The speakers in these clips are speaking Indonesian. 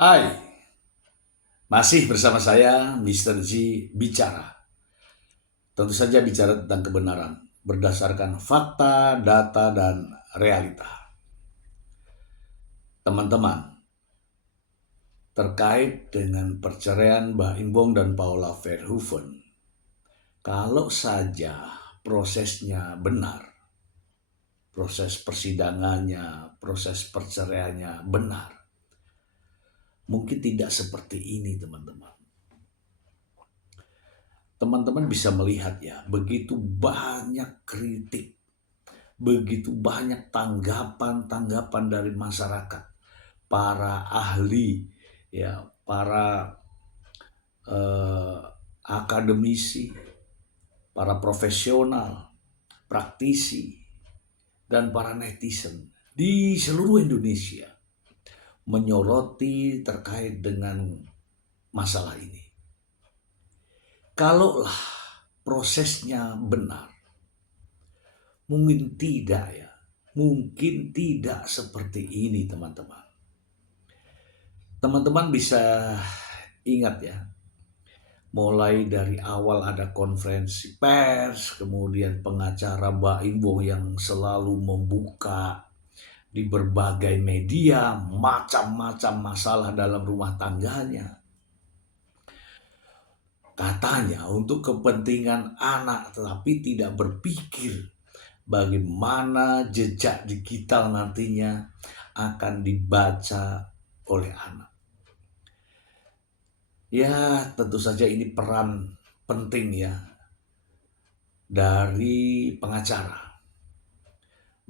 Hai, masih bersama saya Mr. G bicara. Tentu saja bicara tentang kebenaran berdasarkan fakta, data, dan realita. Teman-teman, terkait dengan perceraian Mbah Imbong dan Paula Verhoeven, kalau saja prosesnya benar, proses persidangannya, proses perceraiannya benar, mungkin tidak seperti ini, teman-teman. Teman-teman bisa melihat ya, begitu banyak kritik, begitu banyak tanggapan-tanggapan dari masyarakat, para ahli, ya, para akademisi, para profesional, praktisi, dan para netizen di seluruh Indonesia menyoroti terkait dengan masalah ini. Kalaulah prosesnya benar, mungkin tidak seperti ini, teman-teman. Teman-teman bisa ingat ya, mulai dari awal ada konferensi pers, kemudian pengacara Mbak Imbong yang selalu membuka di berbagai media macam-macam masalah dalam rumah tangganya. Katanya untuk kepentingan anak, tetapi tidak berpikir bagaimana jejak digital nantinya akan dibaca oleh anak. Ya, tentu saja ini peran penting ya dari pengacara.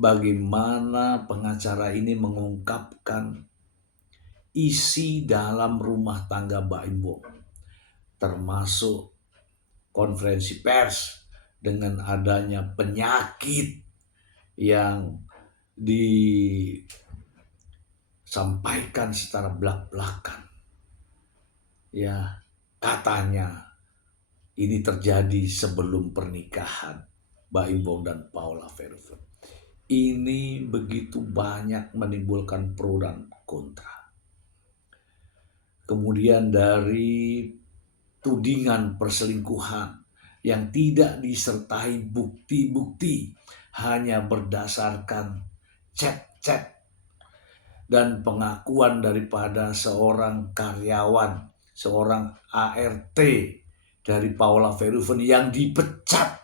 Bagaimana pengacara ini mengungkapkan isi dalam rumah tangga Mbak Imbong, termasuk konferensi pers dengan adanya penyakit yang disampaikan secara belak-belakan. Ya, katanya ini terjadi sebelum pernikahan Mbak Imbong dan Paula Verhoeven. Ini begitu banyak menimbulkan pro dan kontra. Kemudian dari tudingan perselingkuhan yang tidak disertai bukti-bukti, hanya berdasarkan chat-chat dan pengakuan daripada seorang karyawan, seorang ART dari Paula Verhoeven yang dipecat,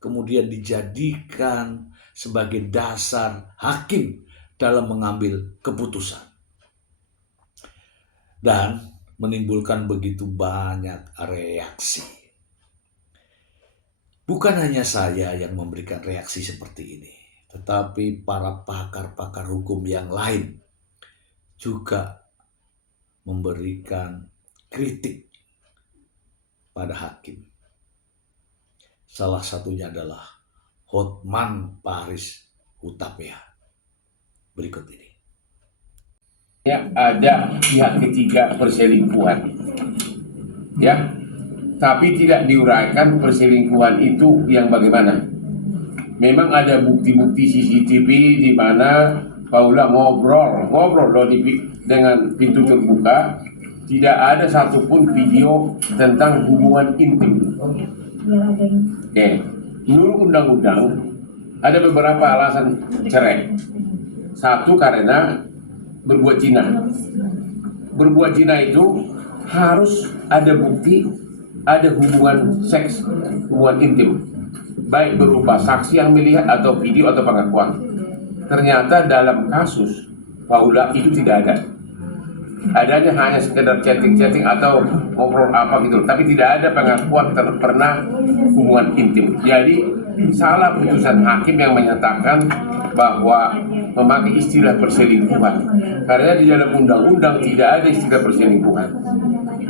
kemudian dijadikan sebagai dasar hakim dalam mengambil keputusan, dan menimbulkan begitu banyak reaksi. Bukan hanya saya yang memberikan reaksi seperti ini, tetapi para pakar-pakar hukum yang lain juga memberikan kritik pada hakim. Salah satunya adalah Hotman Paris Hutapea. Berikut ini. Ada pihak ketiga perselingkuhan, ya, tapi tidak diuraikan perselingkuhan itu yang bagaimana. Memang ada bukti-bukti CCTV di mana Paula ngobrol dengan pintu terbuka, tidak ada satupun video tentang hubungan intim. Oke. Menurut undang-undang ada beberapa alasan cerai. Satu, karena berbuat zina. Berbuat zina itu harus ada bukti, ada hubungan seks, hubungan intim, baik berupa saksi yang melihat atau video atau pengakuan. Ternyata dalam kasus Paula itu tidak ada. Adanya hanya sekedar chatting atau ngobrol apa gitu, tapi tidak ada pengakuan pernah hubungan intim. Jadi salah putusan hakim yang menyatakan bahwa memakai istilah perselingkuhan, karena di dalam undang-undang tidak ada istilah perselingkuhan.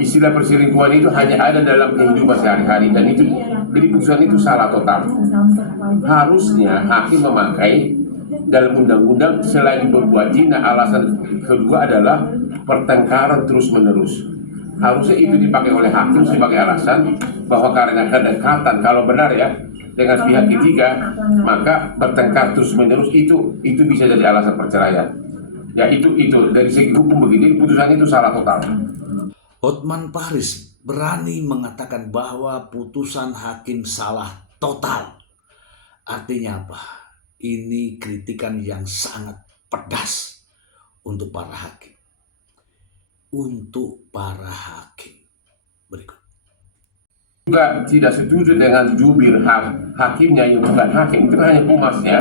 Istilah perselingkuhan itu hanya ada dalam kehidupan sehari-hari, dan itu jadi putusan itu salah total. Harusnya hakim memakai dalam undang-undang selain berbuat zina, alasan kedua adalah pertengkaran terus-menerus. Harusnya itu dipakai oleh hakim sebagai alasan bahwa karena kedekatan, kalau benar ya, dengan pihak ketiga, maka bertengkar terus-menerus itu bisa jadi alasan perceraian. Ya itu dari segi hukum begitu, putusan itu salah total. Hotman Paris berani mengatakan bahwa putusan hakim salah total. Artinya apa? Ini kritikan yang sangat pedas untuk para hakim. Untuk para hakim. Berikut. Juga tidak setuju dengan jubir hakimnya yang bukan hakim, itu hanya humasnya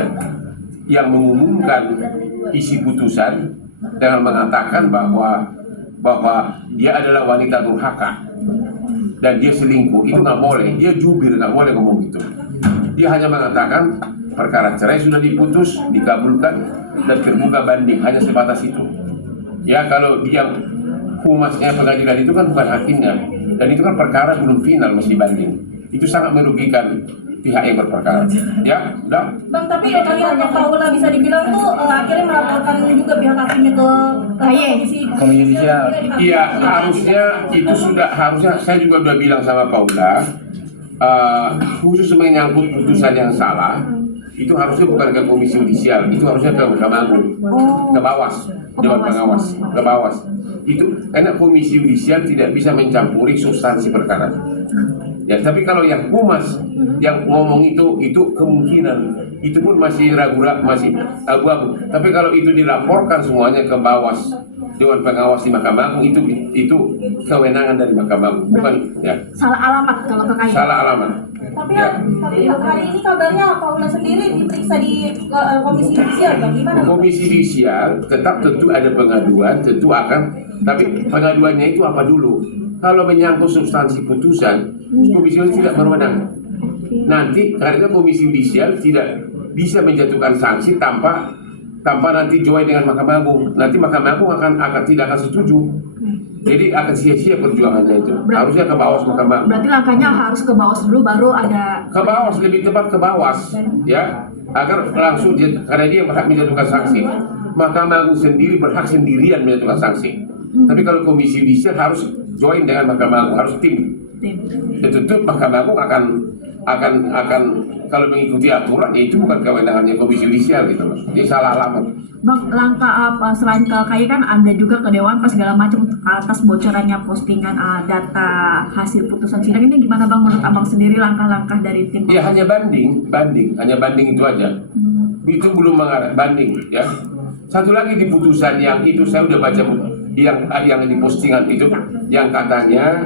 yang mengumumkan isi putusan dengan mengatakan bahwa dia adalah wanita durhaka dan dia selingkuh. Itu nggak boleh, dia jubir, nggak boleh ngomong gitu. Dia hanya mengatakan perkara cerai sudah diputus, dikabulkan dan terbuka banding, hanya sebatas itu. Ya, kalau dia humasnya pengadilan itu kan bukan hakimnya, dan itu kan perkara belum final, masih banding. Itu sangat merugikan pihak yang berperkara. Ya, udah. Bang, tapi tadi hanya Paula bisa dibilang tuh akhirnya melaporkan juga pihak hakimnya ke komisi judisial. Iya, harusnya saya juga udah bilang sama Paula, khusus menyangkut putusan yang salah, itu harusnya bukan ke komisi judisial, itu harusnya ke Mahkamah Agung, ke Bawas, Dewan Pengawas, ke Bawas. Itu karena komisi judisial tidak bisa mencampuri substansi perkara. Ya, tapi kalau yang humas yang ngomong itu kemungkinan itu pun masih ragu-ragu, masih abu-abu. Tapi kalau itu dilaporkan semuanya ke Bawas, Dewan Pengawas di Mahkamah Agung, itu kewenangan dari Mahkamah Agung, bukan ya. Salah alamat kalau kekayaan. Salah alamat. Tapi Ya. hari ini kabarnya Paula sendiri diperiksa di komisi judisial, Bang. Gimana? Komisi judisial tetap tentu ada pengaduan, tentu akan, tapi pengaduannya itu apa dulu? Kalau menyangkut substansi putusan, komisi judisial tidak berwenang. Nanti karena komisi judisial tidak bisa menjatuhkan sanksi tanpa nanti join dengan Mahkamah Agung. Nanti Mahkamah Agung tidak akan setuju. Jadi akan sia-sia perjuangannya itu. Harusnya ke Bawas Mahkamah Agung. Berarti langkahnya harus ke Bawas dulu, baru ada Ke Bawas, lebih tepat ke Bawas, ya, agar langsung karena dia berhak menjatuhkan sanksi. Mahkamah Agung sendiri berhak sendirian menjatuhkan sanksi. Tapi kalau komisi judisial harus join dengan Mahkamah Agung, harus tim. Ya, tentu Mahkamah Agung akan kalau mengikuti aturan, ya itu bukan kewenangannya komisi judisial gitu loh. Ini salah alamat. Bang, langkah apa selain ke KAI kan Anda juga ke Dewan pas segala macam atas bocorannya postingan data hasil putusan sidang ini, gimana Bang menurut Abang sendiri langkah-langkah dari tim? Ya hanya banding itu aja. Itu belum mengarah banding ya. Satu lagi di putusan yang itu saya udah baca yang di postingan itu yang katanya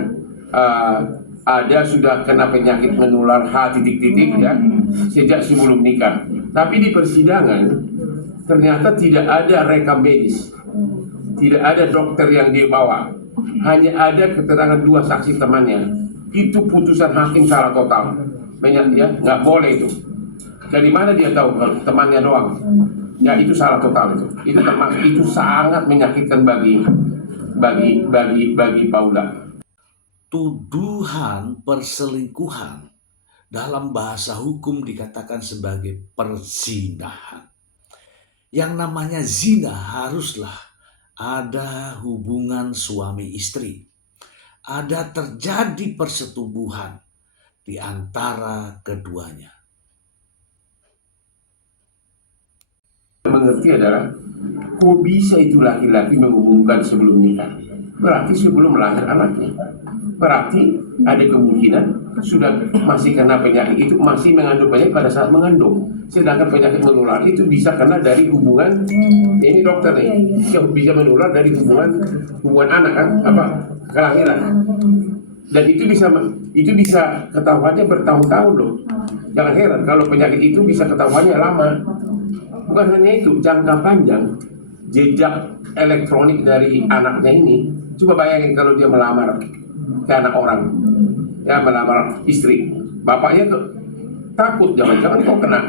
ada sudah kena penyakit menular H titik-titik ya sejak sebelum nikah. Tapi di persidangan ternyata tidak ada rekam medis, tidak ada dokter yang dia bawa, hanya ada keterangan dua saksi temannya. Itu putusan hakim salah total, banyak ya, nggak boleh itu. Dari mana dia tahu kalau temannya doang? Ya itu salah total itu. Itu sangat menyakitkan bagi Paula. Tuduhan perselingkuhan dalam bahasa hukum dikatakan sebagai perzinahan. Yang namanya zina haruslah ada hubungan suami istri. Ada terjadi persetubuhan di antara keduanya. Mengerti adalah, kok bisa itu laki-laki mengumumkan sebelum nikah? Berarti sebelum lahir anaknya. Berarti ada kemungkinan sudah masih kena penyakit itu, masih mengandung penyakit pada saat mengandung. Sedangkan penyakit menular itu bisa kena dari hubungan, ini dokter nih, bisa menular dari hubungan anak kan, kelahiran. Dan itu bisa ketahuannya bertahun-tahun loh. Jangan heran kalau penyakit itu bisa ketahuannya lama. Bukan hanya itu, jangka panjang jejak elektronik dari anaknya ini. Coba bayangin kalau dia melamar ke anak orang, ya melamar istri, bapaknya tuh takut jangan-jangan kau kena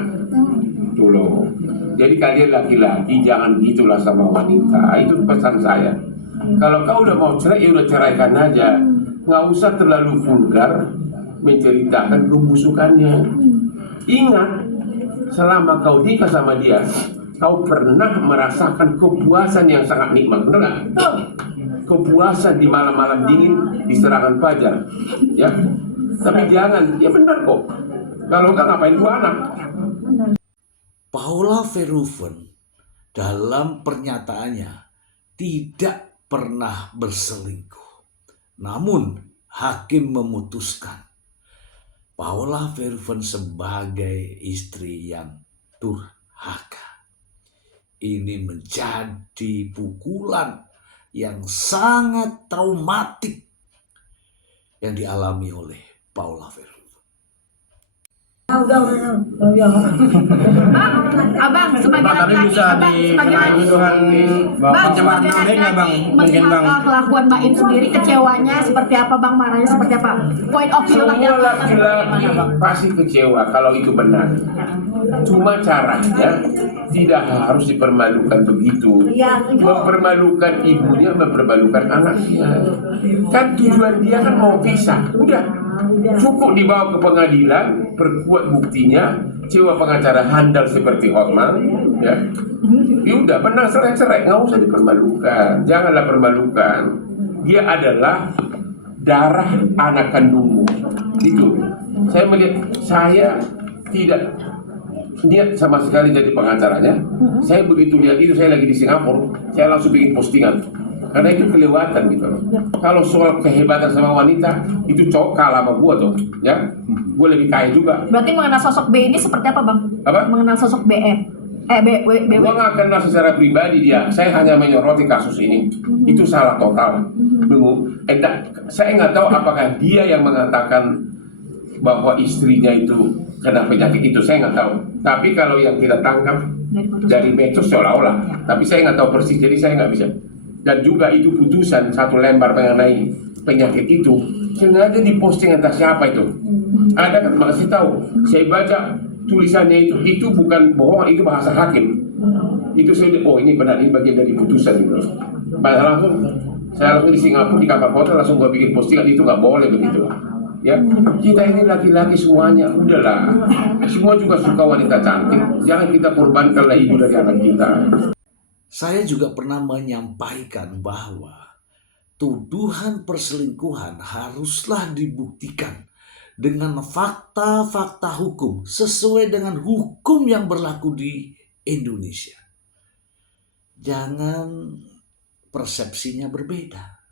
tuh loh. Jadi kalian laki-laki jangan gitulah sama wanita. Itu pesan saya. Kalau kau udah mau cerai, ya udah ceraikan aja. Nggak usah terlalu vulgar menceritakan kebusukannya. Ingat, selama kau nikah sama dia, kau pernah merasakan kepuasan yang sangat nikmat, benar nggak? Kepuasan di malam-malam dingin di serangan fajar, ya. Tapi jangan, ya benar kok. Kalau nggak ngapain dua anak? Paula Verhoeven dalam pernyataannya tidak pernah berselingkuh. Namun hakim memutuskan Paula Verhoeven sebagai istri yang durhaka. Ini menjadi pukulan yang sangat traumatik yang dialami oleh Paula Verhoeven. Bang, abang sebagai Bang, tapi laki-laki, bisa abang sebagai laki, tuduhan bang pencemaran sebagai nama baik nggak, Bang? laki-laki Mungkin, melihat Bang. kelakuan Mbak Im sendiri, kecewanya seperti apa bang, marahnya seperti apa? Point of view Semua laki-laki pasti kecewa kalau itu benar. Cuma caranya tidak harus dipermalukan begitu. Mempermalukan ibunya, mempermalukan anaknya. Kan tujuan dia kan mau pisah. Udah, cukup dibawa ke pengadilan, perkuat buktinya, sewa pengacara handal seperti Hotman, ya. Ya udah, benar cerai-cerai, nggak usah dipermalukan. Janganlah permalukan. Dia adalah darah anak kandungmu. Itu. Saya melihat, saya tidak niat sama sekali jadi pengacaranya. Saya begitu lihat itu, saya lagi di Singapura, saya langsung bikin postingan. Karena itu kelewatan gitu loh. Kalau soal kehebatan sama wanita, itu cowok kalah sama gua tuh, ya. Gua lebih kaya juga. Berarti mengenal sosok B ini seperti apa bang? Apa? Mengenal sosok BM? B. Gua nggak kenal secara pribadi dia. Saya hanya menyoroti kasus ini. Itu salah total. Saya nggak tahu apakah dia yang mengatakan bahwa istrinya itu kena penyakit itu. Saya nggak tahu. Tapi kalau yang kita tangkap dari medsos seolah-olah. Tapi saya nggak tahu persis. Jadi saya nggak bisa. Dan juga itu putusan satu lembar mengenai penyakit itu sengaja diposting atas siapa itu. Ada kan masih tahu. Saya baca tulisannya itu bukan bohong, itu bahasa hakim. Itu saya oh ini benar, ini bagian dari putusan itu. Saya langsung di Singapura di kamar hotel langsung gua bikin postingan, itu nggak boleh begitu. Ya, kita ini laki-laki semuanya, udahlah. Semua juga suka wanita cantik. Jangan kita korbankanlah ibu dari anak kita. Saya juga pernah menyampaikan bahwa tuduhan perselingkuhan haruslah dibuktikan dengan fakta-fakta hukum sesuai dengan hukum yang berlaku di Indonesia. Jangan persepsinya berbeda.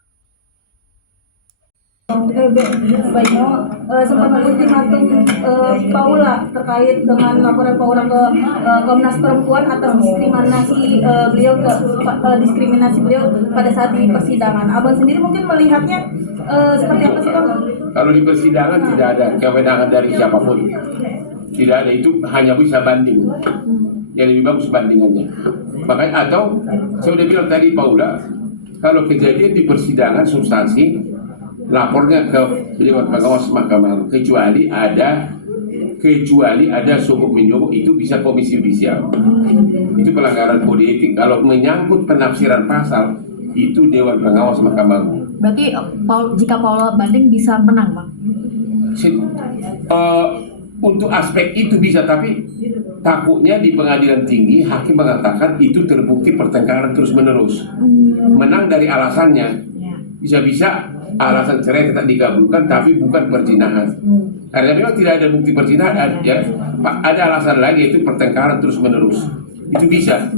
Sempat ultimatum Paula terkait dengan laporan Paula ke Komnas Perempuan atas diskriminasi beliau pada saat di persidangan. Abang sendiri mungkin melihatnya seperti apa sih bang? Kalau di persidangan tidak ada kewenangan dari siapapun. Tidak ada, itu hanya bisa banding. Yang lebih bagus bandingannya. Makanya atau saya sudah bilang tadi Paula, kalau kejadian di persidangan substansi lapornya ke Dewan Pengawas Mahkamah kecuali ada sogok menyogok, itu bisa komisi yudisial. Itu pelanggaran kode etik. Kalau menyangkut penafsiran pasal itu Dewan Pengawas Mahkamah. Berarti jika Paula banding bisa menang bang? Untuk aspek itu bisa, tapi takutnya di pengadilan tinggi hakim mengatakan itu terbukti pertengkaran terus menerus. Menang dari alasannya. Bisa-bisa alasan cerai tetap dikabulkan tapi bukan perzinahan. Karena memang tidak ada bukti perzinahan, ya. Ada alasan lagi, yaitu pertengkaran terus menerus. Itu bisa.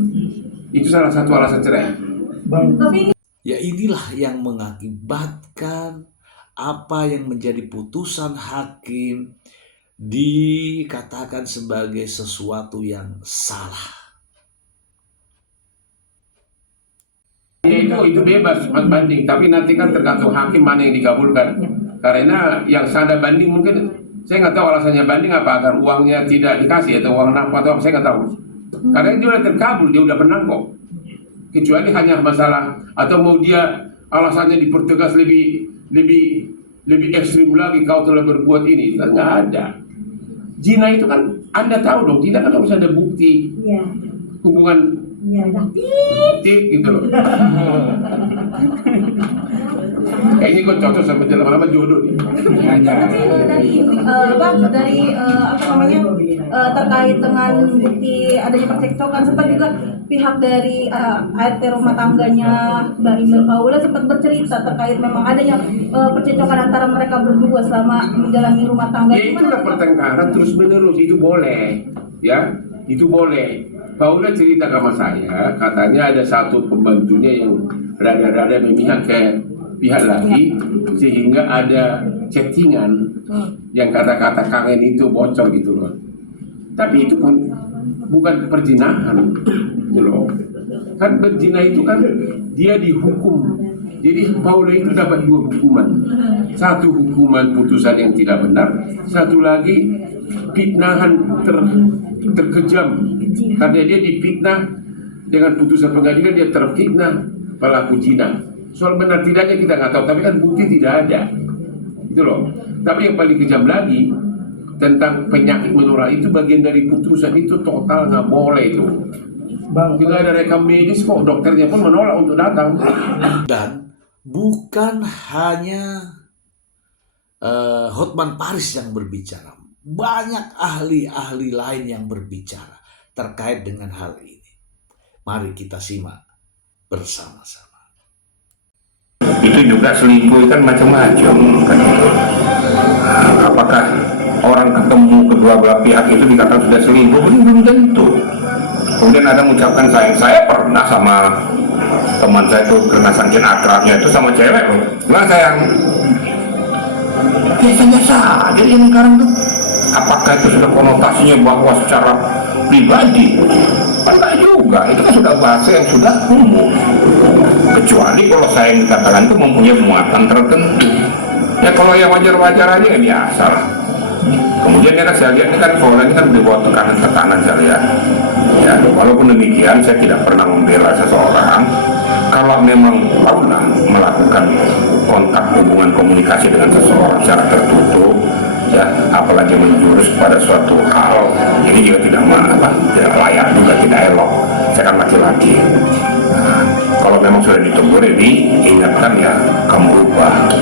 Itu salah satu alasan cerai. Ya inilah yang mengakibatkan apa yang menjadi putusan hakim dikatakan sebagai sesuatu yang salah. Itu bebas banding, tapi nanti kan tergantung hakim mana yang dikabulkan. Karena yang sadar banding mungkin saya nggak tahu alasannya banding apa, agar uangnya tidak dikasih atau uang apa atau apa, saya nggak tahu. Karena dia udah terkabul, dia udah menang kok. Kecuali hanya masalah atau mau dia alasannya dipertegas lebih ekstrim lagi, kau telah berbuat ini, kan nggak ada. Zina itu kan Anda tahu dong, zina kan harus ada bukti hubungan gitu loh. Kayaknya gue cocok sama lama-lama jodoh nih. Dari terkait dengan bukti adanya percekcokan, sempat juga pihak dari ART rumah tangganya Mbak Im dan Paula sempat bercerita terkait memang adanya percekcokan antara mereka berdua selama menjalani rumah tangga. Ya itulah pertengkaran terus menerus, itu boleh, ya, itu boleh. Paula cerita sama saya, katanya ada satu pembantunya yang rada-rada memihak ke pihak lagi, sehingga ada chattingan yang kata-kata kangen itu bocor gitu loh. Tapi itu pun bukan perzinahan gitu loh. Kan berzina itu kan dia dihukum. Jadi Paula itu dapat 2 hukuman. Satu hukuman putusan yang tidak benar, satu lagi fitnahan terkejam. Karena dia difitnah dengan putusan pengadilan, dia terfitnah pelaku zina. Soal benar tidaknya kita nggak tahu, tapi kan bukti tidak ada. Itu loh. Tapi yang paling kejam lagi tentang penyakit menular itu bagian dari putusan itu total nggak boleh itu. Bang, tidak ada rekam medis kok, dokternya pun menolak untuk datang. Dan bukan hanya Hotman Paris yang berbicara, banyak ahli-ahli lain yang berbicara terkait dengan hal ini. Mari kita simak bersama-sama. Itu juga selingkuh kan macam-macam kan itu. Apakah orang ketemu kedua belah pihak itu dikatakan sudah selingkuh? Belum tentu. Kemudian ada mengucapkan sayang. Saya pernah sama teman saya itu karena saking akrabnya itu sama cewek bilang sayang. Biasa-biasa aja yang sekarang tuh. Apakah itu sudah konotasinya bahwa secara pribadi? Enggak juga, itu kan sudah bahasa yang sudah umum. Kecuali kalau saya yang dikatakan itu mempunyai muatan tertentu. Ya kalau yang wajar-wajar aja ya biasa lah. Kemudian ya kan saya lihat ini kan Paula ini kan dibawa tekanan-tekanan saya lihat. Ya, walaupun demikian saya tidak pernah membela seseorang. Kalau memang Paula melakukan kontak hubungan komunikasi dengan seseorang secara tertutup, ya apalagi menjurus pada suatu hal, ini juga tidak layak juga, tidak elok. Saya kan laki-laki. Nah, kalau memang sudah ditegur ini ingatkan ya kamu rubah.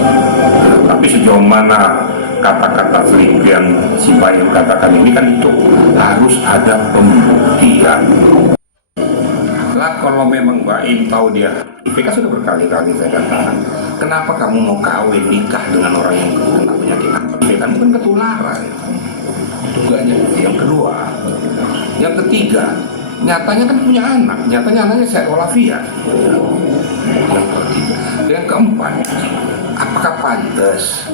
Tapi sejauh mana kata-kata selingkuh yang si Bayu katakan ini kan itu harus ada pembuktian. Lah kalau memang Baim tahu dia, IPK sudah berkali-kali saya katakan, kenapa kamu mau kawin nikah dengan orang yang kena penyakit apa? Kan bukan ketularan. Dugaannya yang kedua, yang ketiga, nyatanya kan punya anak, nyatanya anaknya sehat walafiat. Yang ketiga, yang keempat, apakah pantas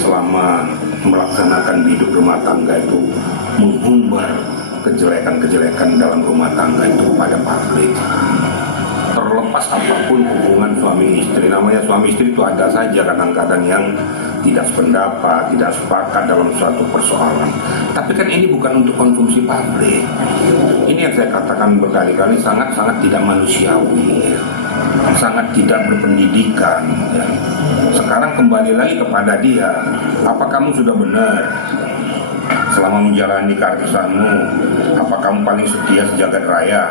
selama melaksanakan hidup rumah tangga itu mengumbar kejelekan-kejelekan dalam rumah tangga itu pada publik? Terlepas apapun hubungan suami istri, namanya suami istri itu ada saja kadang-kadang yang tidak sependapat, tidak sepakat dalam suatu persoalan. Tapi kan ini bukan untuk konsumsi publik. Ini yang saya katakan berkali-kali sangat-sangat tidak manusiawi, sangat tidak berpendidikan. Ya. Sekarang kembali lagi kepada dia, apa kamu sudah benar selama menjalani keartisanmu? Apa kamu paling setia sejagat raya?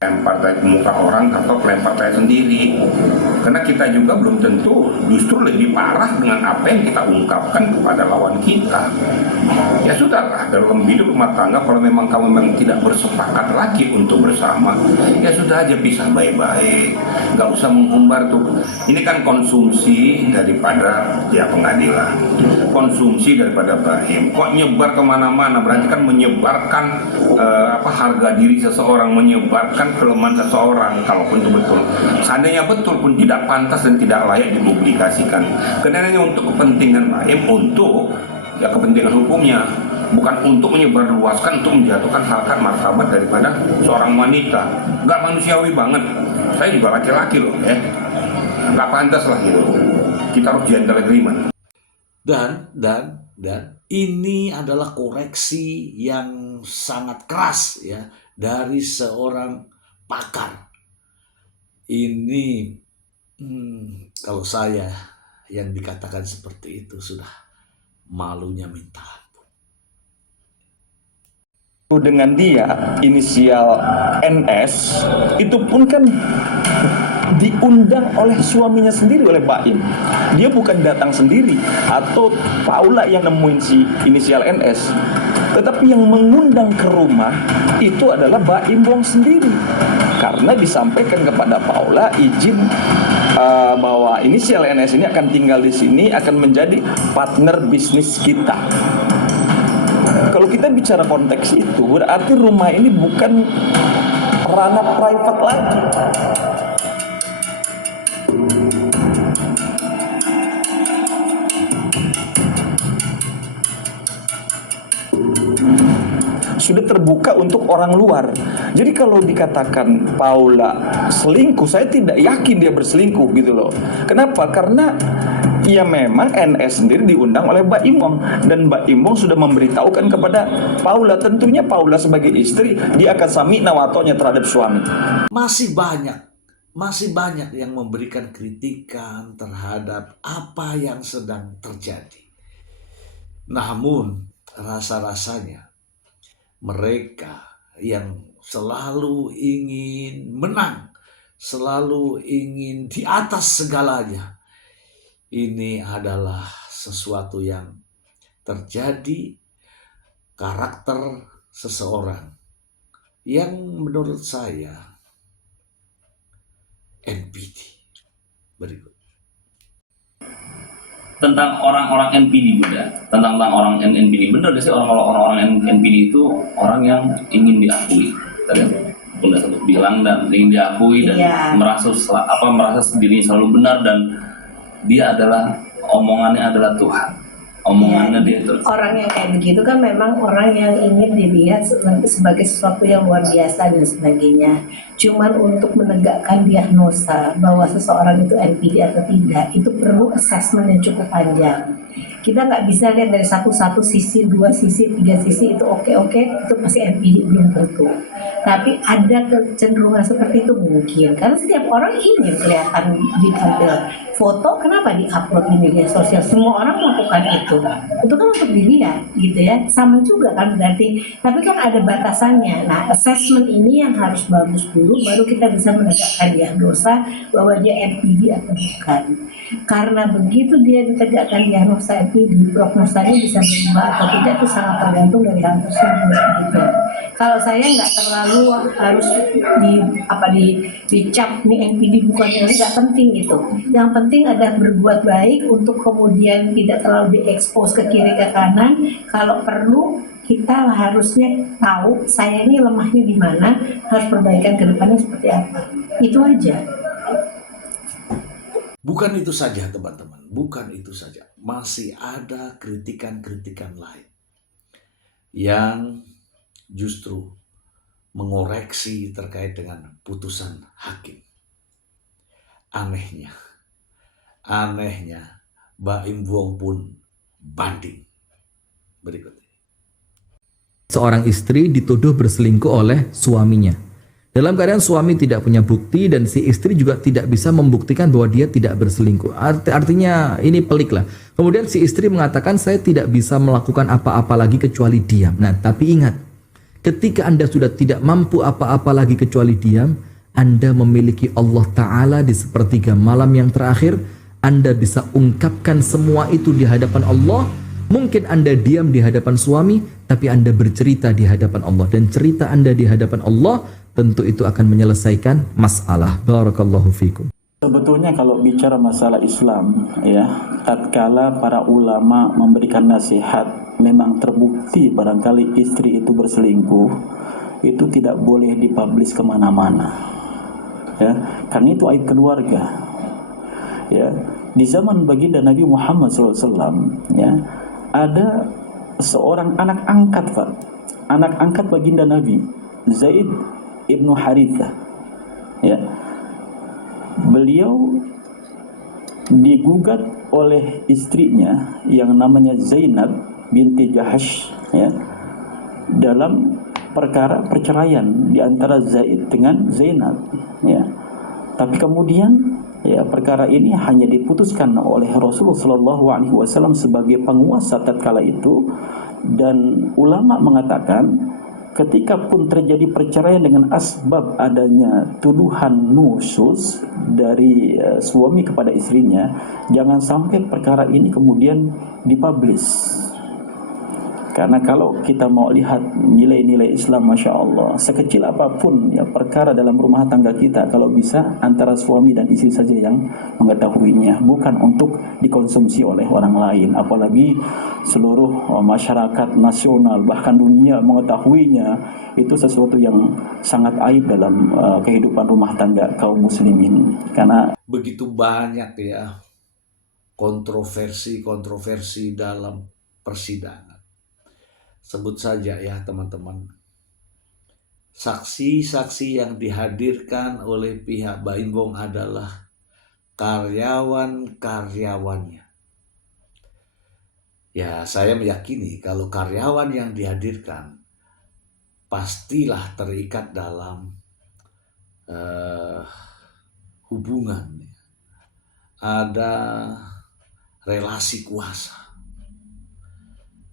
Lempar tai ke muka orang atau lempar tai sendiri? Karena kita juga belum tentu, justru lebih parah dengan apa yang kita ungkapkan kepada lawan kita. Ya sudahlah, dalam hidup rumah tangga kalau memang kamu memang tidak bersepakat lagi untuk bersama, ya sudah aja pisah baik-baik, nggak usah mengumbar tuh. Ini kan konsumsi daripada ya pengadilan, konsumsi daripada Baim. Kok nyebar kemana-mana? Berarti kan menyebarkan harga diri seseorang, menyebarkan kelemahan seseorang. Kalaupun itu betul, seandainya betul pun tidak pantas dan tidak layak dipublikasikan. Karena hanya untuk kepentingan Baim, untuk ya kepentingan hukumnya, bukan untuk menyebarluaskan, untuk menjatuhkan harkat martabat daripada seorang wanita. Nggak manusiawi banget. Saya juga laki-laki loh, ya. Nggak pantas lah gitu. Kita harus gentle agreement. Dan ini adalah koreksi yang sangat keras ya dari seorang pakar. Ini kalau saya yang dikatakan seperti itu sudah malunya minta ampun. Dengan dia inisial NS itu pun kan diundang oleh suaminya sendiri, oleh Baim. Dia bukan datang sendiri atau Paula yang nemuin si inisial NS, tetapi yang mengundang ke rumah itu adalah Baim Wong sendiri, karena disampaikan kepada Paula izin bahwa inisial NS ini akan tinggal di sini, akan menjadi partner bisnis kita. Kalau kita bicara konteks itu, berarti rumah ini bukan ranah private lagi. Sudah terbuka untuk orang luar. Jadi kalau dikatakan Paula selingkuh, saya tidak yakin dia berselingkuh gitu loh. Kenapa? Karena ya memang NS sendiri diundang oleh Mbak Imong, dan Mbak Imong sudah memberitahukan kepada Paula. Tentunya Paula sebagai istri, dia akan sami'na wa ta'na terhadap suami. Masih banyak yang memberikan kritikan terhadap apa yang sedang terjadi. Namun rasa-rasanya mereka yang selalu ingin menang, selalu ingin di atas segalanya, ini adalah sesuatu yang terjadi karakter seseorang yang menurut saya NPD. Berikut. Tentang orang-orang NPD Bunda, tentang orang NPD, benar gak sih orang-orang NPD itu orang yang ingin diakui? Tadi Bunda sempat bilang, dan ingin diakui dan merasa dirinya selalu benar, dan dia adalah omongannya adalah Tuhan. Omongannya dia itu. Orang yang kayak begitu kan memang orang yang ingin dilihat sebagai sesuatu yang luar biasa dan sebagainya. Cuman untuk menegakkan diagnosa bahwa seseorang itu NPD atau tidak, itu perlu assessment yang cukup panjang. Kita nggak bisa lihat dari satu sisi, 2 sisi, 3 sisi itu oke, itu pasti NPD, belum tentu. Tapi ada kecenderungan seperti itu mungkin, karena setiap orang ingin kelihatan ditampil foto, kenapa di-upload di media sosial? Semua orang melakukan itu kan untuk dilihat gitu ya, sama juga kan berarti. Tapi kan ada batasannya. Nah, assessment ini yang harus bagus dulu, baru kita bisa menegakkan diagnosa bahwa dia NPD atau bukan. Karena begitu dia ditegakkan diagnosa NPD, prognosanya bisa berubah atau tidak itu sangat tergantung dari hal tersebut gitu. Kalau saya nggak terlalu harus dicap nih NPD bukan, nggak penting itu. Yang penting adalah berbuat baik untuk kemudian tidak terlalu diekspos ke kiri ke kanan. Kalau perlu kita harusnya tahu saya ini lemahnya di mana, harus perbaikan ke depannya seperti apa. Itu aja. Bukan itu saja teman-teman, bukan itu saja. Masih ada kritikan-kritikan lain yang justru mengoreksi terkait dengan putusan hakim. Anehnya Baim Wong pun banding. Berikut ini. Seorang istri dituduh berselingkuh oleh suaminya. Dalam keadaan suami tidak punya bukti dan si istri juga tidak bisa membuktikan bahwa dia tidak berselingkuh. Artinya ini pelik lah. Kemudian si istri mengatakan saya tidak bisa melakukan apa-apa lagi kecuali diam. Nah, tapi ingat, ketika Anda sudah tidak mampu apa-apa lagi kecuali diam, Anda memiliki Allah Ta'ala di sepertiga malam yang terakhir. Anda bisa ungkapkan semua itu di hadapan Allah. Mungkin Anda diam di hadapan suami, tapi Anda bercerita di hadapan Allah. Dan cerita Anda di hadapan Allah tentu itu akan menyelesaikan masalah. Barakallahu fikum. Sebetulnya kalau bicara masalah Islam, ya, tatkala para ulama memberikan nasihat, memang terbukti barangkali istri itu berselingkuh, itu tidak boleh dipublish kemana-mana, ya, karena itu aib keluarga, ya. Di zaman baginda Nabi Muhammad SAW, ya, ada seorang anak angkat baginda Nabi, Zaid ibnu Harithah, ya. Beliau digugat oleh istrinya yang namanya Zainab binti Jahash, ya, dalam perkara perceraian di antara Zaid dengan Zainab, ya. Tapi kemudian, ya, perkara ini hanya diputuskan oleh Rasulullah SAW sebagai penguasa tatkala itu, dan ulama mengatakan ketika pun terjadi perceraian dengan asbab adanya tuduhan nusyuz dari suami kepada istrinya, jangan sampai perkara ini kemudian dipublish. Karena kalau kita mau lihat nilai-nilai Islam, Masya Allah, sekecil apapun ya perkara dalam rumah tangga kita, kalau bisa antara suami dan istri saja yang mengetahuinya, bukan untuk dikonsumsi oleh orang lain. Apalagi seluruh masyarakat nasional, bahkan dunia mengetahuinya, itu sesuatu yang sangat aib dalam kehidupan rumah tangga kaum muslimin. Karena Begitu banyak ya kontroversi dalam persidangan. Sebut saja ya teman-teman, saksi-saksi yang dihadirkan oleh pihak Baim Wong adalah karyawan-karyawannya. Ya, saya meyakini kalau karyawan yang dihadirkan pastilah terikat dalam hubungan, ada relasi kuasa.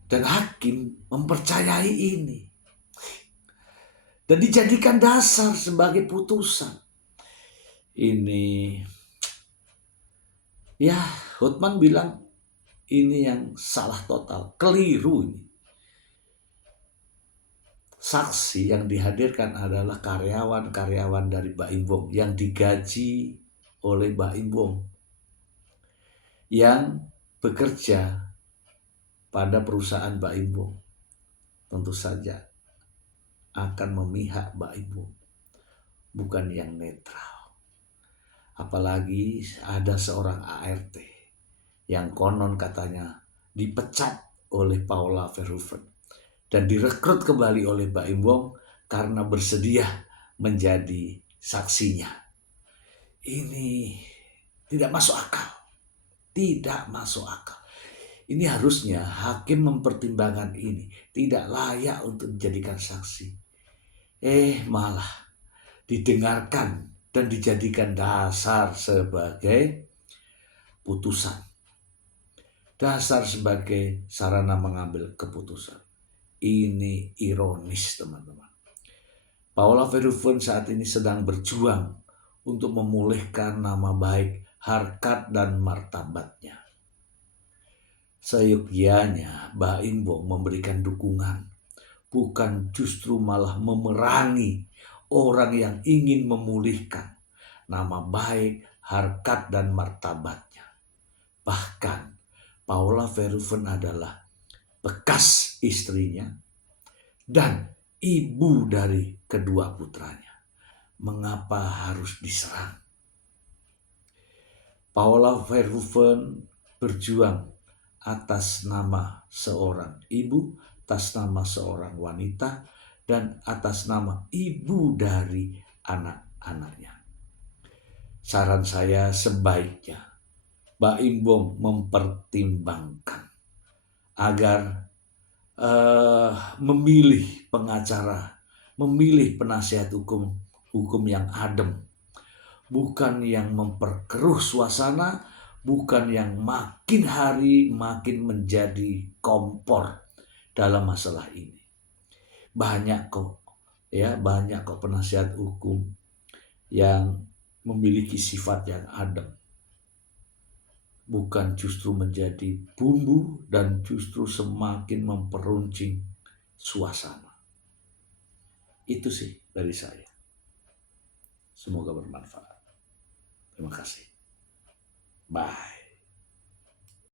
Dan hakim mempercayai ini dan dijadikan dasar sebagai putusan. Ini ya, Hotman bilang ini yang salah total, keliru ini. Saksi yang dihadirkan adalah karyawan-karyawan dari Baim Wong yang digaji oleh Baim Wong, yang bekerja pada perusahaan Baim Wong. Tentu saja akan memihak Baim Wong, bukan yang netral. Apalagi ada seorang ART yang konon katanya dipecat oleh Paula Verhoeven dan direkrut kembali oleh Baim Wong karena bersedia menjadi saksinya. Ini tidak masuk akal. Tidak masuk akal. Ini harusnya hakim mempertimbangkan ini. Tidak layak untuk dijadikan saksi. Malah didengarkan dan dijadikan dasar sebagai putusan. Dasar sebagai sarana mengambil keputusan. Ini ironis, teman-teman. Paula Verhoeven saat ini sedang berjuang untuk memulihkan nama baik, harkat dan martabatnya. Seyogyanya Baim Wong memberikan dukungan, bukan justru malah memerangi orang yang ingin memulihkan nama baik, harkat dan martabatnya. Bahkan Paula Verhoeven adalah bekas istrinya dan ibu dari kedua putranya. Mengapa harus diserang? Paula Verhoeven berjuang atas nama seorang ibu, atas nama seorang wanita, dan atas nama ibu dari anak-anaknya. Saran saya sebaiknya Baim Wong mempertimbangkan agar memilih pengacara, memilih penasihat hukum yang adem, bukan yang memperkeruh suasana, bukan yang makin hari makin menjadi kompor dalam masalah ini. Banyak kok penasihat hukum yang memiliki sifat yang adem, bukan justru menjadi bumbu dan justru semakin memperuncing suasana. Itu sih dari saya. Semoga bermanfaat. Terima kasih. Bye.